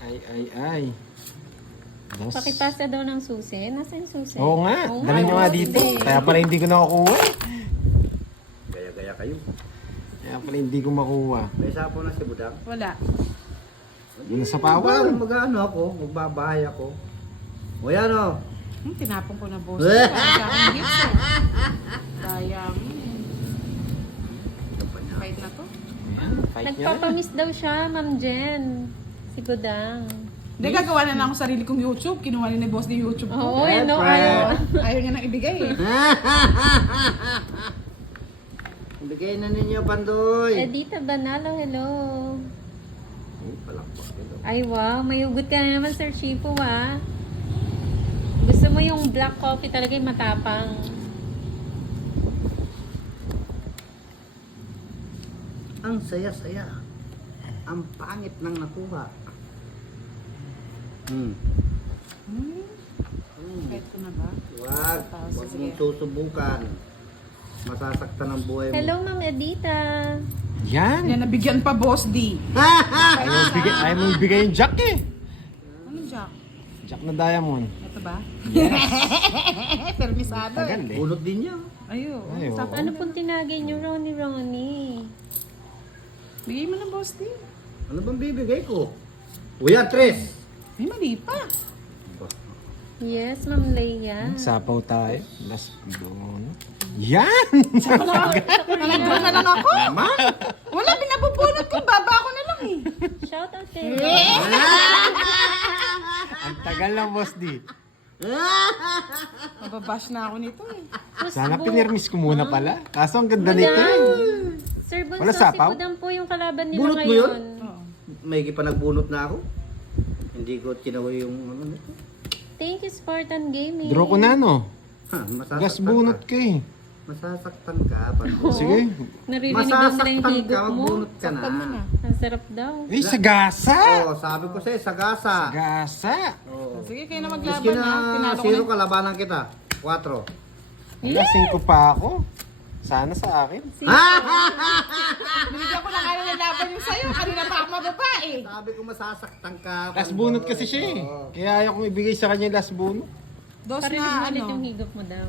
Ay! Ay. Dos. Pakipasa daw ng susi. Nasaan yung susi? Oo nga. Oo Dali nyo nga Boss dito. D. Kaya pala hindi ko nakukuha. Gaya-gaya kayo. Kaya pala hindi ko makuha. May sapo na si Budang. Wala. Yun sa Parang pawang. mag-ano ako, magbabahay ako. O yan o. Tinapon ko na Boss Dio. Para sa aking gifts eh. Sayang. Fight na to. Ayan, fight niya rin. Nagpapamiss daw siya, Ma'am Jen. Si Budang. Hindi, gagawa na lang ako sarili kong YouTube. Kinuha ni Boss Dio YouTube ko. Oo, yun, no? Siyempre. Ayaw. Ayaw niya nang ibigay eh. Bigay na ninyo, Pandoy. Edita Banalo, hello. Palakpak ito. Ay, wow. May hugot ka na naman, Sir Chipo, ah. Gusto mo yung black coffee talaga yung matapang. Ang saya-saya. Ang pangit ng nakuha. Fight ko na ba? Wag. Huwag mong susubukan. Masasaktan ang buhay mo. Hello, Ma'am Edita. Yan. Yan, nabigyan pa Boss D. Ayaw mo ibigay yung jack eh. Anong Jack? Jack na diamond. Ito ba? Permisado Tagal eh. eh. Bunot din niya. Ayun. Ay, oo. Ano pong tinagay niyo, Ronnie? Bigay mo na Boss D. Ano bang bibigay ko? Uya, Tres. May mali pa. Yes, Ma'am Leia. Sapaw tayo. Last doon. Yan! Nalagro na lang ako. Wala, binabubunot ko. Baba ako na lang eh. Shout out kay Ang tagal lang, Boss D. Mababash na ako nito eh. Sana pinirmis ko muna pala. Kaso ang ganda nito eh. Sir Bunso, Wala si sapaw? Budang po yung kalaban nila Bunot mo ngayon. Oo. May pa nagbunot na ako. Hindi ko tinawa yung ano nito. Thank you, Spartan Gaming. Draw ko na, no? Ha, masasaktan Gas bunot ka. ka eh. Masasaktan ka, Pandoy. Sige. Naririnig daw nila yung Masasaktan ka, higop mo. magbunot ka na. Saktan mo na. Ang sarap daw. Eh, sagasa! Oo, sabi ko sa'yo, sagasa. Sagasa! Oo. Sige, kayo na Miski maglaban na ha. Tinalo ko zero na. kalabanan kita. 4. Lasing ko pa ako. Sana sa akin. Binigyan ko na kayo ng laban yung sa'yo. Kanina pa ako mababa eh. Sabi ko masasaktan ka. Last bunot kasi siya eh. Oo. Kaya ayaw kong ibigay sa kanya yung last bunot. Dos Parinig mo na ulit ano. yung higop mo daw.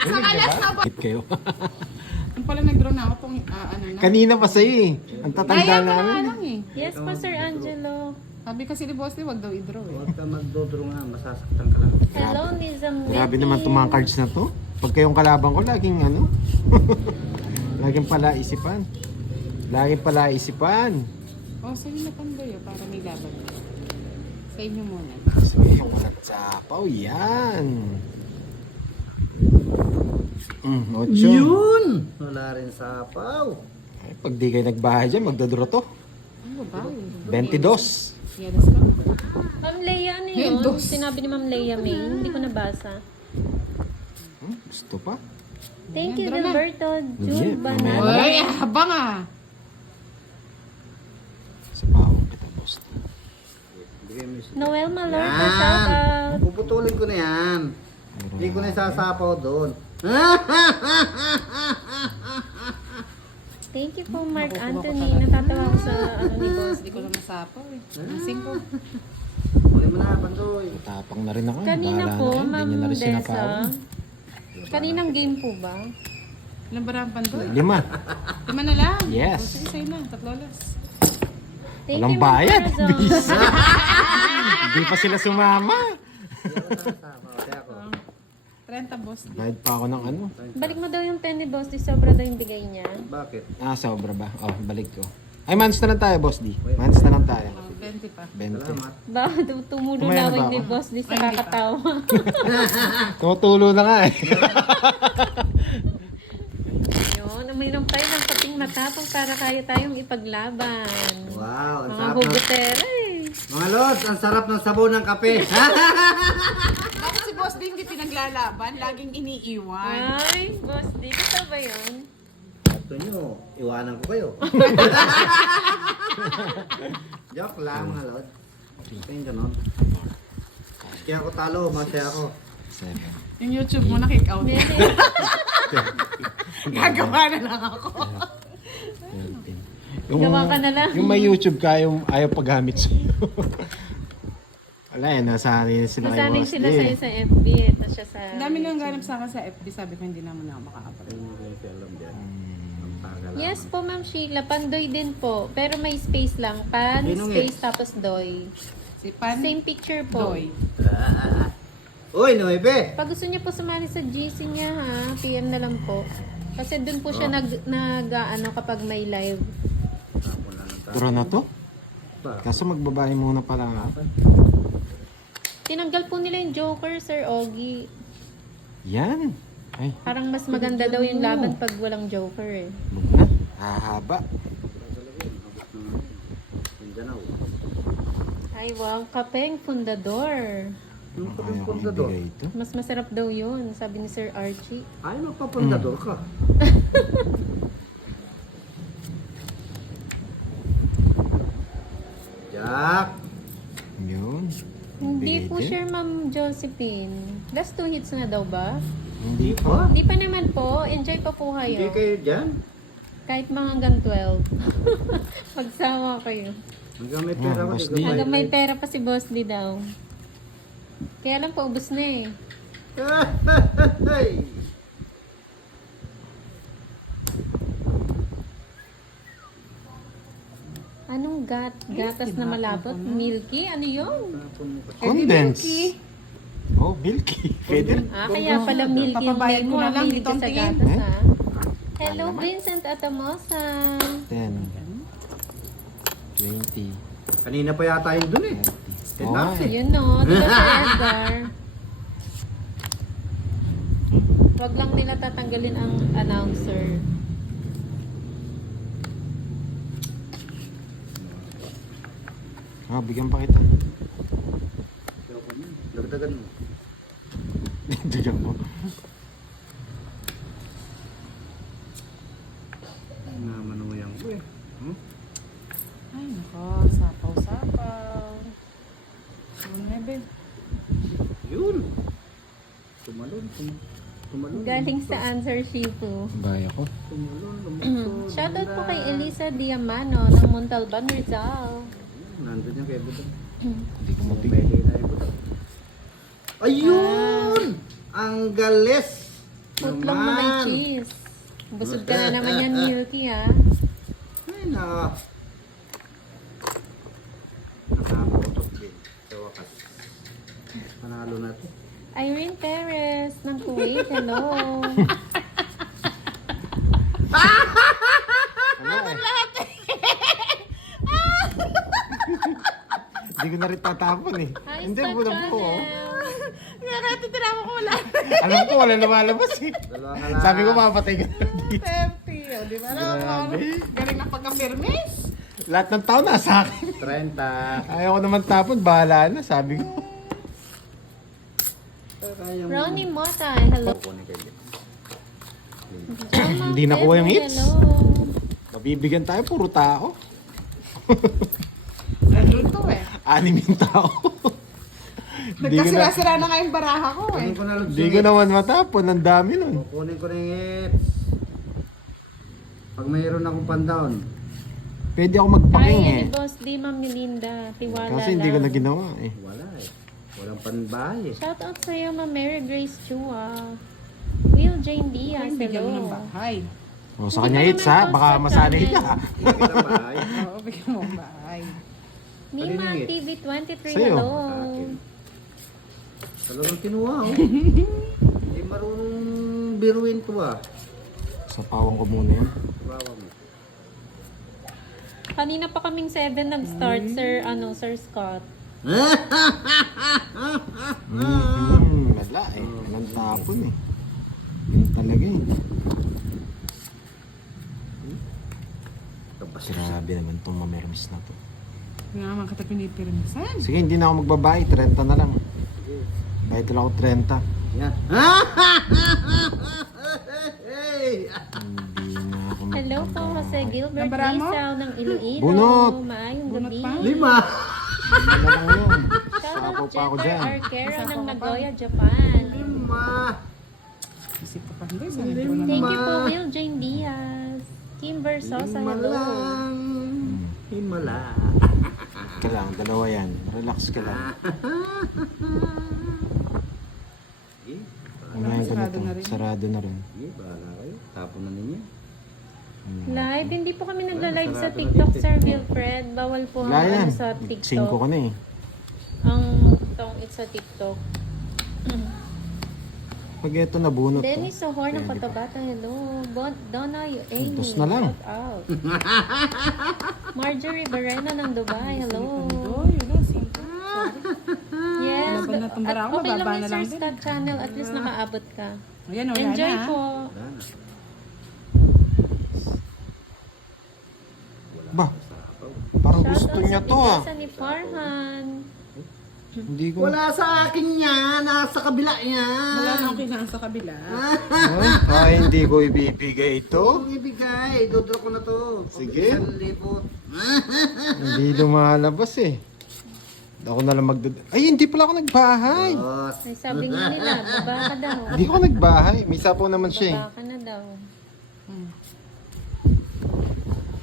Isang alas na ba? Hit kayo. Ang pala nag-draw na ako pong ano na. Kanina pa sa'yo eh. Ang tatanda Kaya ko na namin. lang eh. Yes po, Sir Angelo. Sabi kasi ni Boss, wag daw i-draw eh. Huwag ka magdodro nga, masasaktan ka lang. Hello, Nizam Grabe naman itong mga cards na to. Pag kayong kalabang ko, laging ano. laging pala isipan. Laging pala isipan. Oh, sa'yo na Pandoy para may laban. Sa inyo muna. Sige, yung walang sapaw. Yan. 8. Yun! Wala rin sapaw. Ay, pag di kayo nagbahay dyan, magdadraw to. Ano babae. 22. Yadas ka. Ma'am Leia, ano yun? Yendos. Sinabi ni Ma'am Leia May. Hindi ko nabasa. Gusto pa? Thank you, Yan, tara na. Gilberto. Hindi, June mamaya Banana. na. Ay, habang ah. Sa pawang kita, boss. Bigay mo isa. Noel Malorca, Yan. shout out. Puputulin ko na yan. Hindi ko na isasapaw doon. Thank you po, Mark Nakukuha ko Anthony. talaga. Natatawa ko sa ano ni boss. Hindi ko na masapaw eh. Ang singko. Huli mo na, Pandoy. Tapang na rin ako. Kanina Bahala po, na kayo. Hindi Ma'am niyo na rin Desa. sinapawang. Kaninang game po ba? Ilan ba ang pandoy? 5. 5 na lang. Yes. O, sige, sa'yo na. Tatlolas. Thank Walang you, Ma'am bayad. Corazon. Bisa. Hindi pa sila sumama. Kaya ako. 30 boss. Bayad pa ako ng ano. Balik mo daw yung 10 ni boss. Di sobra daw yung bigay niya. Bakit? Sobra ba? Balik ko. Ay, months na lang tayo, boss D. Months na lang tayo. 20 pa. 20. Salamat. Ba, tumulo Kumain na laway ba ni ako? boss. Di sa Ay, hindi pa. kakatawa. Tumutulo na nga eh. Yun, uminom tayo ng kaping matapang para kaya tayong ipaglaban. Wow, ang Mga sarap ng... hugutera eh. Mga lods, ang sarap ng sabon ng kape. Bakit si boss din hindi pinaglalaban? Laging iniiwan. Ay, boss, di ka ba yun? Sabi nyo, iwanan ko kayo. Joke lang mga lods. Ito yung ganon. Kaya ako talo, masaya ako. 7. Yung YouTube mo na-kick out. Hindi, Gagawa na lang ako. 13. Gawa ka na lang. Yung may YouTube ka, yung ayaw paggamit sa'yo. Wala eh, nasanay sila kay Nasanay boss sila D. sa'yo sa FB at siya sa... Ang dami nang ganap sa akin sa FB. Sabi ko hindi naman ako makaka-upload. Hindi ko alam dyan. Ang tagal lang. Yes po, Ma'am Sheila. Pandoy din po. Pero may space lang. Pan, Sinong space, tapos doy. Si Pan Same picture po. Doy. Uy, Noebe! Pag gusto niya po sumali sa GC niya ha, PM na lang po. Kasi dun po siya nag kapag may live. Tapon lang ang Dura na to? Ba? Kaso magbabae muna pala nga. Tinanggal po nila yung Joker, Sir Ogie. Yan. Ay, Parang mas maganda daw yung laban pag walang Joker eh. wag na. Hahaba. Mindanao. Ay wow, kapeng fundador. Ano ka Ayaw yung kong pundador? ibigay ito. Mas masarap daw yun, sabi ni Sir Archie. Ay, magpapundador ka. Jack! Yun. Hindi Bigay po din. sure, Ma'am Josephine. Last 2 hits na daw ba? Hindi Ha? pa. Hindi pa naman po. Enjoy pa po Hindi kayo. kayo dyan? Kahit mga hanggang 12. Magsawa kayo. Hanggang may pera ko. Boss di ko D. Hanggang may bayad. pera pa si Boss D daw. Kaya lang paubos na eh. Hey! Anong gatas na malapot? Milky? Ano yun? Condense. Oh, milky. Pwede. Kaya pala milky yung Papabayad name ko mo. na lang, Mahilig ka itong sa tingin. gatas Eh? ha. Hello, Vincent Atamosa. 10. 20. Kanina pa yata yun dun eh. 30. Oo nga eh. Yun no, di ba sa Edgar? Wag lang nila tatanggalin ang announcer. Bigyan pa kita. Dagdagan mo. Bigyan mo. Naman mo yan ko eh. Hmm? Ay, nako. Sapaw-sapaw. Ano Yun. Tumalon. Tumalon. Galing sa answer Shifu. Baya ko. Tumalon. Lumusod. Shoutout po kay Elisa Diamano ng Montalban, Rizal. Nandun yung kay Budang. Hindi ko mapigil. Pwede na yung Budang. Ayun! Ang galis! Putlong na may cheese. Busog ka na naman yan, Milky ha. Ay na. Nakakaputot din. Sa wakas. Panalo na ito. Irene Perez ng Kuwait, hello. Hindi ko na rin tatapon eh. Hi, Hindi, Star bulang po. oh. Channel. Kaya kahit tinama ko wala. Alam ko, wala lumalabas eh. Dalawa ka lang. Sabi ko, mapatay ka na dito. 30. O, di ba? Grabe. Galing na pagka-firmes. Lahat ng tao nasa akin. 30. Ayaw ko naman tapon, bahala na, sabi ko. Ronnie Mota, hello. Kukunin kayo. Jama Hindi nakuha yung Febo, hits. hello. Mabibigyan tayo, puro tao. Ano to eh. 6 yung tao. Hindi ko na, Nagkasira-sira na nga yung baraha ko eh. Kunin ko na lang hindi ko naman matapon, ang dami nun. Kukunin ko na yung hits. Pag mayroon akong pandown. Pwede ako magpaking Kaya eh. ni Boss D, Ma'am Melinda. Tiwala Kasi hindi ko na lang. ginawa eh. Wala eh. Walang panbahay eh. Shout out sa'yo, Ma'am Mary Grace Chua. Will Jane Diaz, Bigyan mo ng hello. bahay. O, sa kanya hits ha, baka masanay ka. Hindi ka bahay. Oo, bigyan mo ng bahay. Mima Paliningit. TV23, Sa'yo. hello. Sa akin. Talagang kinuha oh. Hindi marunong biruin to ah. Sa pawang ko muna yun. Bawa mo. Kanina pa kaming 7 nag-start, Sir Scott. Wala eh. Walang tapon eh. Yun talaga eh. Grabe naman itong mamermis na to. Nga naman kita pinipirmisan. Sige, hindi na ako magbabayad. 30 na lang. Bayad lang ako 30. Yan. Hindi na ako Hello po, Jose Gilbert Nabara mo? Lisaw ng Iloilo. Bunot. Maayong Bunot gabi. pa? 5. Ano lang yun. Shout Sapo out pa ako Jeter dyan. Arquero Isa ng pa ka pa. Nagoya, Japan. 5. Isip ko pa hindi. Sa Hindi intro na Thank lang. you po, Will Jane Diaz. Kim Versosa, hello. Himala. Ka lang, dalawa yan. Relax ka lang. Unahin ko na sarado to. na rin. Sarado na rin. Bahala kayo. Tapon na ninyo. Live, hindi po kami nagla-live sa TikTok, Sir Wilfred. Bawal po ang Wala yan. ano sa 5 TikTok. ka na eh. Ang tong it's sa TikTok. Pag ito nabunot to. Dennis Sohor ng Cotabato, hello. Donna Amy, Tapos na lang. shout out. Marjorie Barrena ng Dubai, hello. Oh, yun na. Simple. Yes, Laban na itong bara ko, okay lang baba yung na Sir lang din. Scott channel, at least nakaabot ka. Ayan, wala Enjoy na. po. Wala na. Ba, parang Shout gusto out niya sa to ah. pinasa ni Farhan. Hindi ko... Wala sa akin yan. Nasa kabila yan. Wala na akong kailangan sa kabila. Ay, hindi ko ibibigay ito. Kung ibigay, dodro ko na to. Sige. 1,000. Hindi lumalabas eh. Ako na lang Ay, hindi pala ako nagbahay. Boss. Ay, sabi nga nila, baba ka daw. Hindi ko nagbahay. May sapo naman siya eh. Baba ka na daw.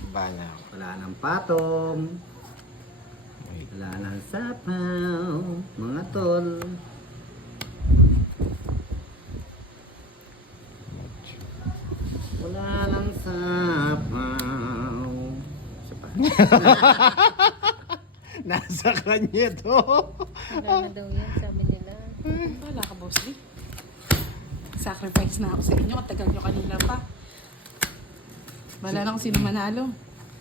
Bana. Wala nang patong. Wala nang sapaw. Mga tol. Wala nang sapaw. Isa pa. Nasa kanya to. Wala na daw yan, sabi nila. Wala ka, boss D. Sacrifice na ako sa inyo. Katagal nyo kanina pa. Wala na kung sino manalo.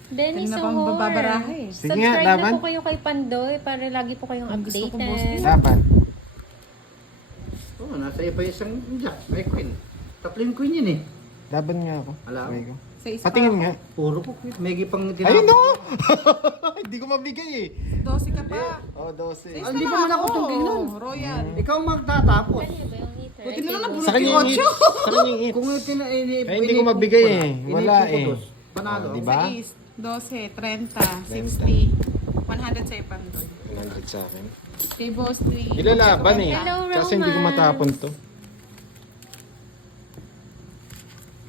Benny Kanina pang Sohor. bababaraha eh. Sige nga, Subscribe laban. na po kayo kay Pandoy para lagi po kayong Ang gusto ko, boss, updated. Laban. Oh, nasa iyo pa isang jack. May queen. Tatlong queen yun eh. Laban nga ako. Alam. Try ko. Sa isa Patingin nga. Puro po queen. May gipang Ayun no! Hindi ko mabigay eh. 12 ka pa. Oh, 12. Ah, hindi pa man ako tungging nun. Royal. Ikaw magtatapos. Kanina ba yung heater? Buti na lang Sa nabunot kanya yung yung 8. hits. Sa kanya yung hits. Kung Ay, hindi ko mabigay eh. Wala eh. Panalo. Oh, diba? 6, 12, 30, 60. 100 sa Ipandoy. 100 sa akin. Kay Boss D. Ilalaban eh. Hello, Kasi hindi ko Roman. matapon to.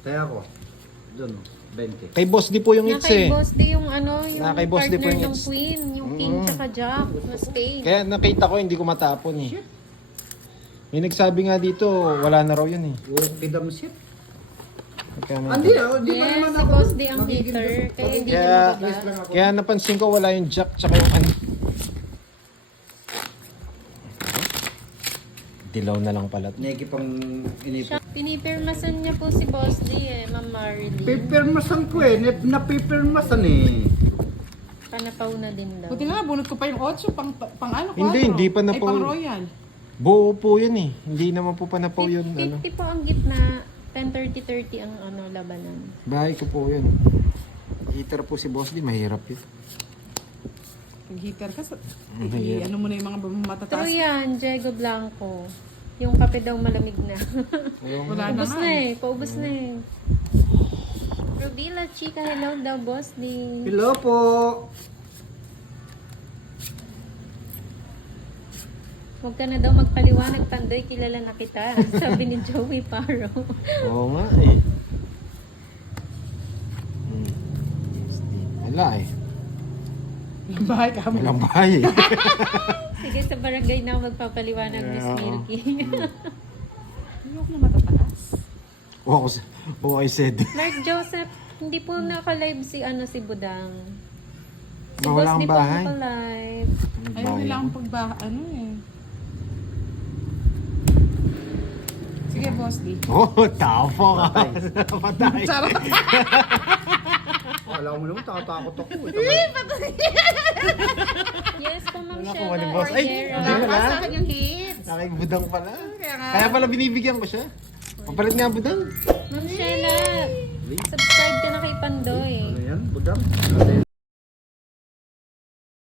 Kaya ako. Doon. 20. Kay boss di po yung Na hits kay eh. Boss D yung ano, yung Na kay Boss D po partner yung ng hits. Queen, yung King tsaka Jack na spade. Kaya nakita ko hindi ko matapon eh. May nagsabi nga dito, wala na raw yun eh. Okay, damship. Kaya, Hindi ah, di ba Yes, naman si ako. Boss D ang Magiging hater. dos- Kaya hindi Kaya- na Yes mababa. lang ako. kaya napansin ko wala yung jack tsaka yung ano. Dilaw na lang pala. Negi pang inipit. Pinipirmasan niya po si Boss D eh, Ma'am Marilyn. Pipirmasan ko eh. Napipirmasan eh. Panapaw na din daw. Buti nga, bunot ko pa yung 8 pang ano, Hindi 4. pa na Ay, po. pang Royal. Buo po yun eh. Hindi naman po panapaw yun. Ano. 50 po ang gitna, 10-30-30 ang ano labanan. Bahay ko po yun. heater po si Boss D, mahirap yun. Pag heater ka, Mahirap. ano mo na yung mga matataas. True yan, Diego Blanco. Yung kape daw malamig na. Wala na Paubos nga na eh. paubos na eh. Rubila, chika, hello daw, boss din. Hello po. Huwag ka na daw magpaliwanag, Tandoy, kilala na kita. Sabi ni Joey Paro. Oo nga eh. Wala eh. Bahay ka mo. Walang bahay eh. Sige, sa barangay na ako magpapaliwanag, Miss Oo. Milky. Ayoko na matataas. Oo, I said. Mark Joseph, hindi po naka-live si Budang. Si Wala Boss kang di po bahay. naka-live. Ayaw nila akong ano eh. Sige, boss di. Oh, tapo ka. Patay. Charot. Alam mo naman, takatakot ako. Yes po, Ma'am Wala ko, Sheila wala, boss. Ay, Ordera. hindi pala. Sa akin yung hits. Nakikibudang pala. Kaya nga. Kaya pala binibigyan ko siya. Papalit nga budang. Ma'am Sheila, subscribe ka na kay Pandoy. Ano yan, budang?